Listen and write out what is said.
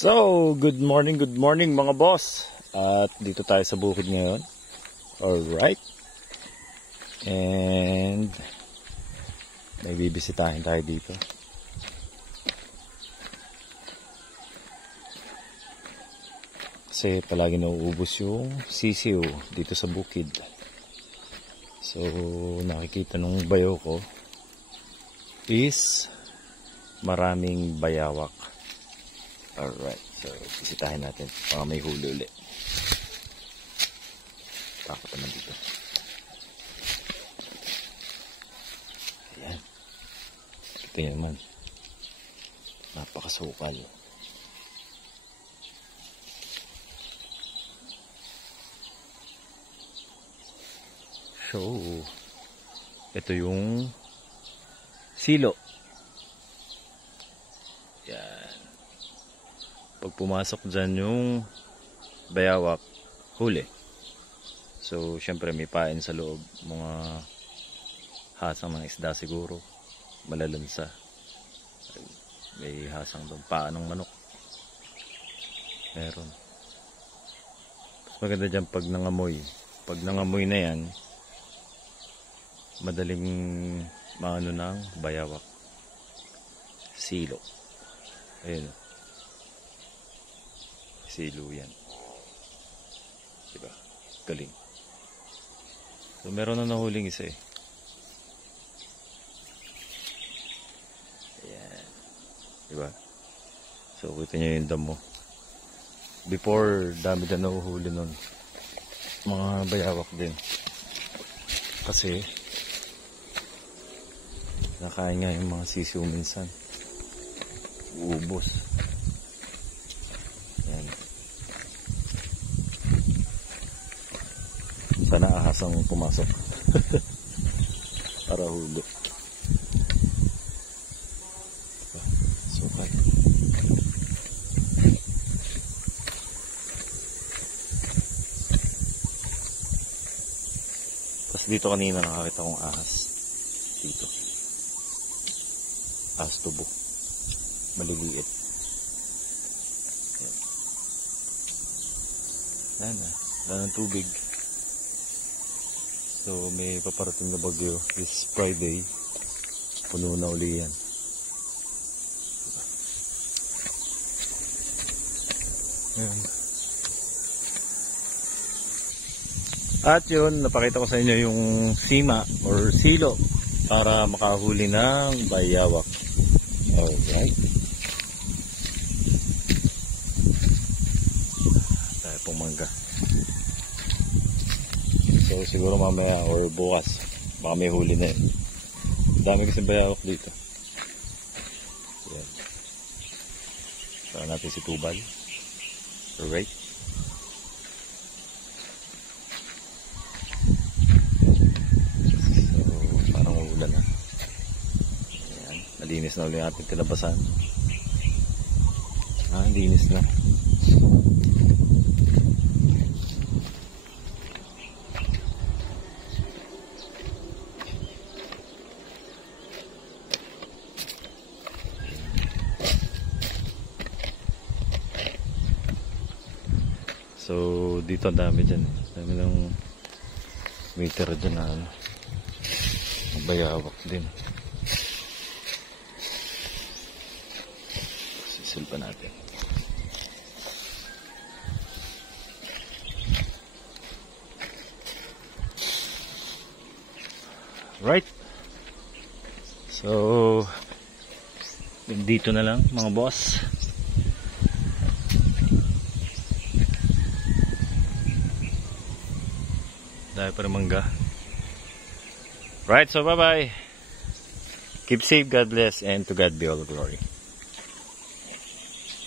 Good morning mga boss. At dito tayo sa bukid ngayon. Alright. And may bibisitahin tayo dito. Kasi palagi nauubos yung sisiw dito sa bukid. So nakikita nung bayo ko is maraming bayawak. Alright, so bisitahin natin. Baka may huli ulit. Takot naman dito. Ayan. Kita nyo naman. Napakasukal. So, ito yung silo. Yan. Pag pumasok dyan yung bayawak, huli. So, syempre may pain sa loob. Mga hasang ng isda siguro. Malalansa. May hasang doon. Paan ng manok. Meron. Mas maganda dyan pag nangamoy. Pag nangamoy na yan, madaling maano ng bayawak. Silo. Ayun. Silo yan. Diba? Galing. So meron na nahuling isa eh. Ayan. Diba? So kita nyo yung damo. Before, dami na nahuhuli nun. Mga bayawak din. Kasi nakain nga yung mga sisiw minsan. Uubos. Yan. Sana ahasang pumasok. Para huli. Sukay. Tapos dito kanina nakakita kong ahas. Dito. Ahas tubo. Maliliit. Yan. Yan na. Wala ng tubig. So may paparating na bagyo this Friday. Puno na uli yan. Yan. At yun, napakita ko sa inyo yung sima or silo para makahuli ng bayawak. Alright. Tayo pong mangga. So siguro mamaya or bukas baka may huli na yun. Dami kasi bayawak dito. Yan. Saan natin si Tubal. Alright. So parang uulan na. Ayan. Nalinis na ulit ating tilabasan. Linis na. So dito ang dami dyan. Dami ng meter dyan na bayawak din. Sisilpa natin. Right. So dito na lang mga boss. Dahil pa rin mangga. Right, so bye bye. Keep safe, God bless, and to God be all the glory.